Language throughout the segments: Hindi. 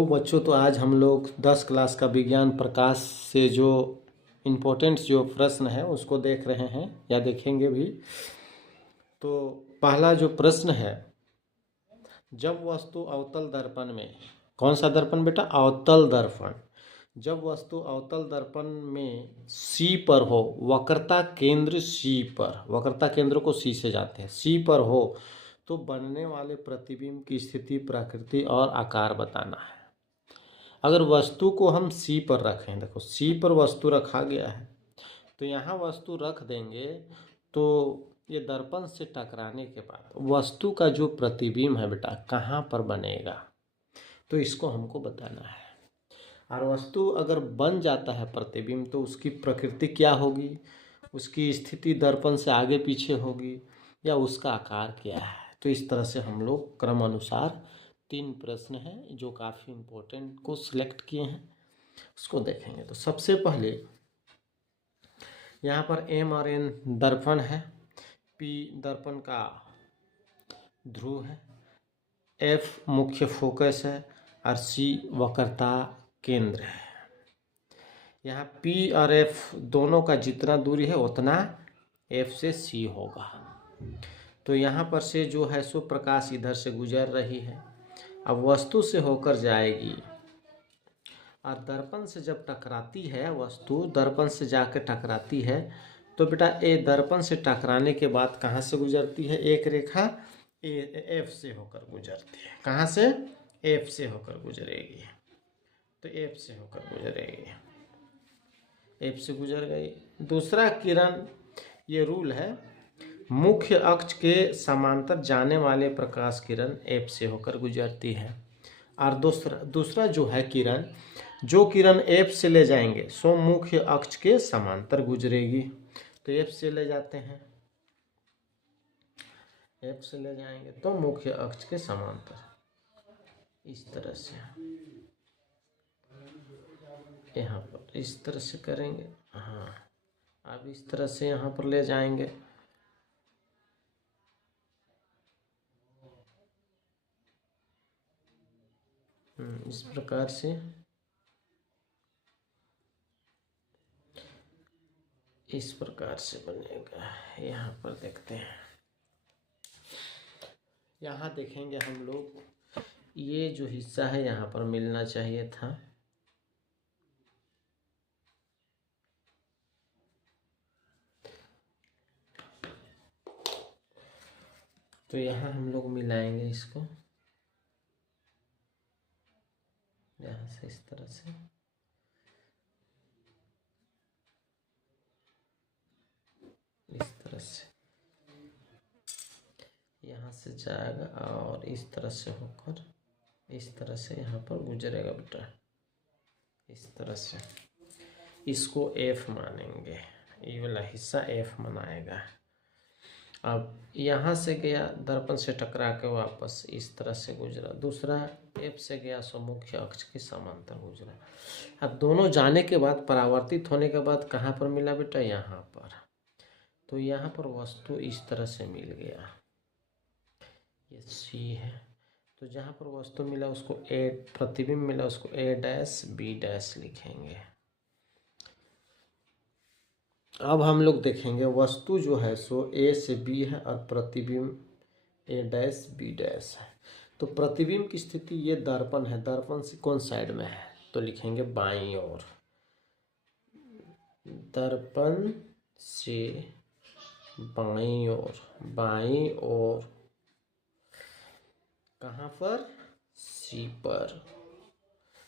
तो बच्चों, तो आज हम लोग 10 क्लास का विज्ञान प्रकाश से जो इम्पोर्टेंट जो प्रश्न है उसको देख रहे हैं या देखेंगे भी। तो पहला जो प्रश्न है, जब वस्तु अवतल दर्पण में, कौन सा दर्पण बेटा? अवतल दर्पण। जब वस्तु अवतल दर्पण में सी पर हो, वक्रता केंद्र सी पर, वक्रता केंद्र को सी से जाते हैं, सी पर हो तो बनने वाले प्रतिबिंब की स्थिति, प्रकृति और आकार बताना है। अगर वस्तु को हम सी पर रखें, देखो सी पर वस्तु रखा गया है, तो यहाँ वस्तु रख देंगे तो ये दर्पण से टकराने के बाद वस्तु का जो प्रतिबिंब है बेटा कहाँ पर बनेगा, तो इसको हमको बताना है। और वस्तु अगर बन जाता है प्रतिबिंब तो उसकी प्रकृति क्या होगी, उसकी स्थिति दर्पण से आगे पीछे होगी या उसका आकार क्या है। तो इस तरह से हम लोग क्रम अनुसार 3 प्रश्न हैं जो काफ़ी इम्पोर्टेंट को सिलेक्ट किए हैं, उसको देखेंगे। तो सबसे पहले यहाँ पर एम और एन दर्पण है, पी दर्पण का ध्रुव है, एफ मुख्य फोकस है और सी वक्रता केंद्र है। यहाँ पी और एफ दोनों का जितना दूरी है उतना एफ से सी होगा। तो यहाँ पर से जो है सो प्रकाश इधर से गुजर रही है, अब वस्तु से होकर जाएगी और दर्पण से जब टकराती है, वस्तु दर्पण से जाकर टकराती है तो बेटा ये दर्पण से टकराने के बाद कहाँ से गुजरती है? एक रेखा एफ से होकर गुजरती है। कहाँ से? एफ से होकर गुजरेगी। तो एफ से होकर गुजरेगी, एफ से गुजर गई। दूसरा किरण, ये रूल है, मुख्य अक्ष के समांतर जाने वाले प्रकाश किरण एफ से होकर गुजरती है। और दूसरा जो है किरण, जो किरण एफ से ले जाएंगे सो मुख्य अक्ष के समांतर गुजरेगी। तो एफ से ले जाते हैं, एफ से ले जाएंगे तो मुख्य अक्ष के समांतर, इस तरह से यहाँ पर इस तरह से करेंगे। हाँ, अब इस तरह से यहाँ पर ले जाएंगे, इस प्रकार से इस प्रकार से बनेगा। यहाँ पर देखते हैं, यहाँ देखेंगे हम लोग, ये जो हिस्सा है यहाँ पर मिलना चाहिए था, तो यहाँ हम लोग मिलाएंगे इसको, यहाँ से इस तरह से, इस तरह से यहाँ से जाएगा और इस तरह से होकर इस तरह से यहाँ पर गुजरेगा बेटा, इस तरह से। इसको एफ मानेंगे, ये वाला हिस्सा एफ मनाएगा। अब यहाँ से गया, दर्पण से टकरा के वापस इस तरह से गुजरा, दूसरा एफ से गया सो मुख्य अक्ष के समांतर गुजरा। अब दोनों जाने के बाद, परावर्तित होने के बाद कहाँ पर मिला बेटा? यहाँ पर। तो यहाँ पर वस्तु इस तरह से मिल गया, ये सी है। तो जहाँ पर वस्तु मिला उसको ए, प्रतिबिंब मिला उसको ए डैश बी डैश लिखेंगे। अब हम लोग देखेंगे वस्तु जो है सो ए से बी है और प्रतिबिंब ए डैश बी डैश है। तो प्रतिबिंब की स्थिति, ये दर्पण है, दर्पण से कौन साइड में है? तो लिखेंगे बाईं ओर, दर्पण से बाईं ओर, बाईं ओर कहाँ पर? सी पर।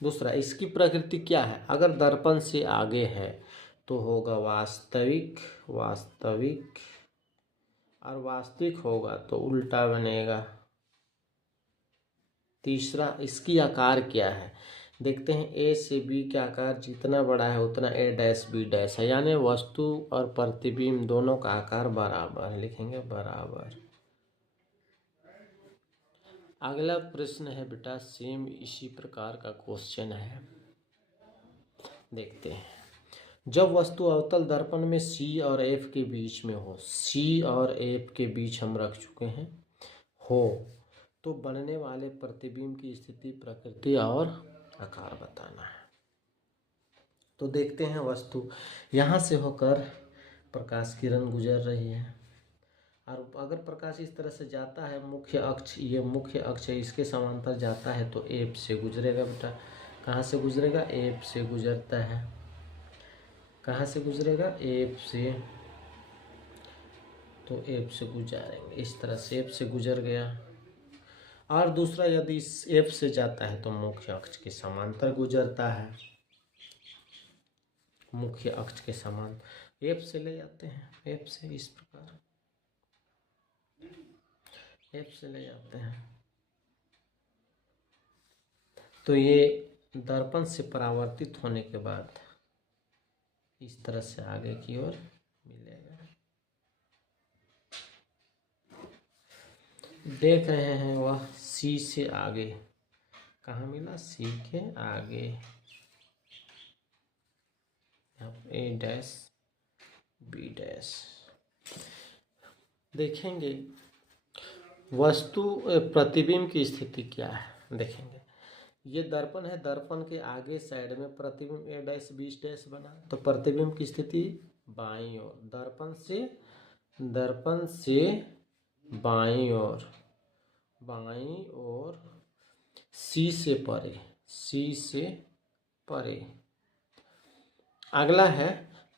दूसरा, इसकी प्रकृति क्या है? अगर दर्पण से आगे है तो होगा वास्तविक, वास्तविक, और वास्तविक होगा तो उल्टा बनेगा। तीसरा, इसकी आकार क्या है? देखते हैं, ए से बी का आकार जितना बड़ा है उतना ए डैश बी डैश है, यानी वस्तु और प्रतिबिंब दोनों का आकार बराबर है, लिखेंगे बराबर। अगला प्रश्न है बेटा, सेम इसी प्रकार का क्वेश्चन है, देखते हैं। जब वस्तु अवतल दर्पण में सी और एफ के बीच में हो, सी और एफ के बीच हम रख चुके हैं, हो तो बनने वाले प्रतिबिंब की स्थिति, प्रकृति और आकार बताना है। तो देखते हैं वस्तु यहाँ से होकर प्रकाश किरण गुजर रही है, और अगर प्रकाश इस तरह से जाता है, मुख्य अक्ष, ये मुख्य अक्ष है, इसके समांतर जाता है तो एफ से गुजरेगा बेटा। कहाँ से गुजरेगा? एफ से गुजरता है। कहाँ से गुजरेगा? एफ से। तो एफ से गुजारेंगे, इस तरह से एफ से गुजर गया। और दूसरा, यदि इस एफ से जाता है तो मुख्य अक्ष के समांतर गुजरता है। मुख्य अक्ष के समान एफ से ले जाते हैं, एफ से इस प्रकार एफ से ले जाते हैं। तो ये दर्पण से परावर्तित होने के बाद इस तरह से आगे की ओर मिलेगा। देख रहे हैं वह सी से आगे, कहाँ मिला? सी के आगे। ए डैश बी डैश। देखेंगे वस्तु प्रतिबिंब की स्थिति क्या है। देखेंगे ये दर्पण है, दर्पण के आगे साइड में प्रतिबिंब ए डैश बी डैश बना, तो प्रतिबिंब की स्थिति बाईं ओर, दर्पण से बाईं ओर, बाईं ओर, सी से परे, सी से परे। अगला है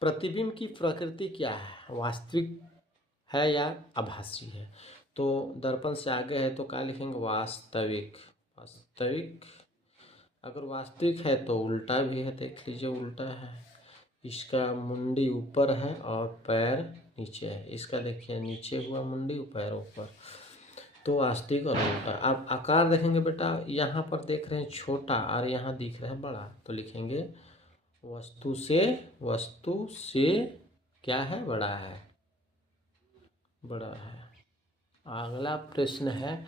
प्रतिबिंब की प्रकृति क्या है, वास्तविक है या आभासी है। तो दर्पण से आगे है तो क्या लिखेंगे? वास्तविक। वास्तविक। अगर वास्तविक है तो उल्टा भी है, देख लीजिए उल्टा है। इसका मुंडी ऊपर है और पैर नीचे है, इसका देखिए नीचे हुआ मुंडी, पैर ऊपर, तो वास्तविक और उल्टा। अब आकार देखेंगे बेटा, यहाँ पर देख रहे हैं छोटा और यहाँ दिख रहा है बड़ा, तो लिखेंगे वस्तु से क्या है? बड़ा है, बड़ा है। अगला प्रश्न है,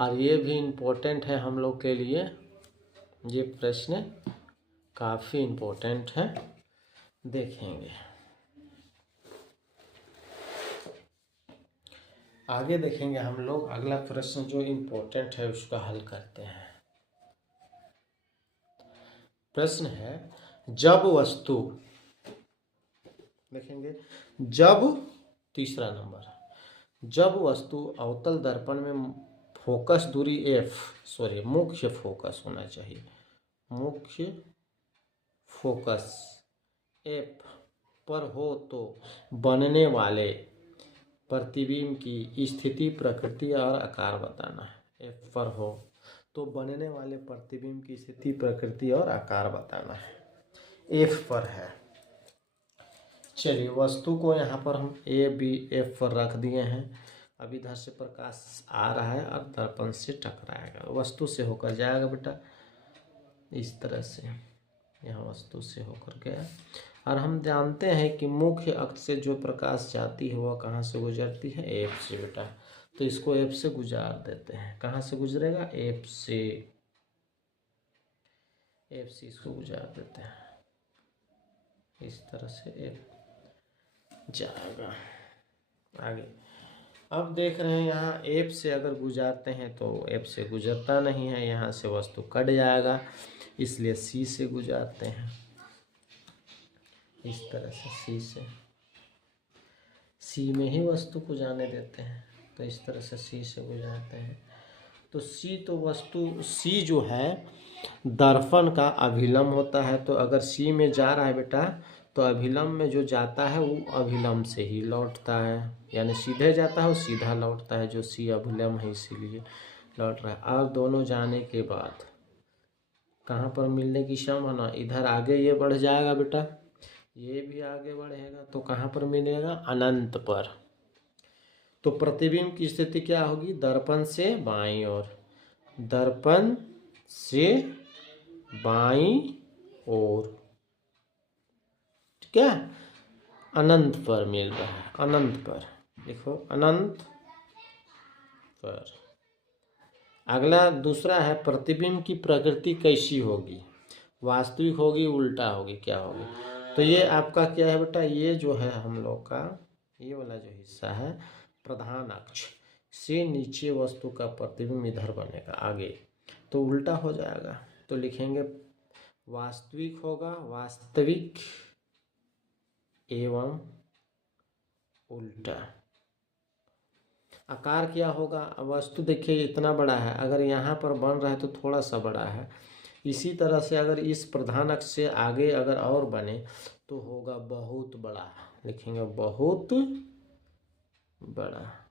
और ये भी इम्पोर्टेंट है हम लोग के लिए, ये प्रश्न काफ़ी इम्पोर्टेंट है, देखेंगे। आगे देखेंगे हम लोग, अगला प्रश्न जो इम्पोर्टेंट है उसका हल करते हैं। प्रश्न है, जब वस्तु, देखेंगे जब, तीसरा नंबर, जब वस्तु अवतल दर्पण में फोकस दूरी मुख्य फोकस होना चाहिए, मुख्य फोकस एफ पर हो तो बनने वाले प्रतिबिंब की स्थिति, प्रकृति और आकार बताना है। एफ पर हो तो बनने वाले प्रतिबिंब की स्थिति, प्रकृति और आकार बताना है। एफ पर है। चलिए वस्तु को यहाँ पर हम ए बी एफ पर रख दिए हैं। अब इधर से प्रकाश आ रहा है और दर्पण से टकराएगा, वस्तु से होकर जाएगा बेटा, इस तरह से यहाँ वस्तु से होकर गया। और हम जानते हैं कि मुख्य अक्ष से जो प्रकाश जाती है वह कहाँ से गुजरती है? एफ से बेटा। तो इसको एफ से गुजार देते हैं। कहाँ से गुजरेगा? एफ से, एफ से इसको गुजार देते हैं, इस तरह से एफ जाएगा आगे। अब देख रहे हैं यहाँ एफ से अगर गुजारते हैं तो एफ से गुजरता नहीं है, यहाँ से वस्तु कट जाएगा, इसलिए सी से गुजारते हैं, इस तरह से सी में ही वस्तु को जाने देते हैं, तो इस तरह से सी से गुजारते हैं। तो सी, तो वस्तु सी जो है दर्पण का अभिलंब होता है, तो अगर सी में जा रहा है बेटा तो अभिलंब में जो जाता है वो अभिलंब से ही लौटता है, यानी सीधे जाता है वो सीधा लौटता है, जो सी अभिलंब है इसीलिए लौट रहा है। और दोनों जाने के बाद कहाँ पर मिलने की संभावना? इधर आगे ये बढ़ जाएगा बेटा, ये भी आगे बढ़ेगा, तो कहाँ पर मिलेगा? अनंत पर। तो प्रतिबिंब की स्थिति क्या होगी? दर्पण से बाईं ओर, दर्पण से बाईं ओर, क्या अनंत पर मिल रहा है, अनंत पर, देखो अनंत पर। अगला दूसरा है, प्रतिबिंब की प्रकृति कैसी होगी? वास्तविक होगी, उल्टा होगी, क्या होगी? तो ये आपका क्या है बेटा, ये जो है हम लोग का ये वाला जो हिस्सा है, प्रधान अक्ष से नीचे वस्तु का प्रतिबिंब इधर बनेगा आगे, तो उल्टा हो जाएगा। तो लिखेंगे वास्तविक होगा, वास्तविक एवं उल्टा। आकार क्या होगा, वस्तु देखिए इतना बड़ा है, अगर यहाँ पर बन रहा है तो थोड़ा सा बड़ा है। इसी तरह से अगर इस प्रधान अक्ष से आगे अगर और बने तो होगा बहुत बड़ा, लिखेंगे बहुत बड़ा।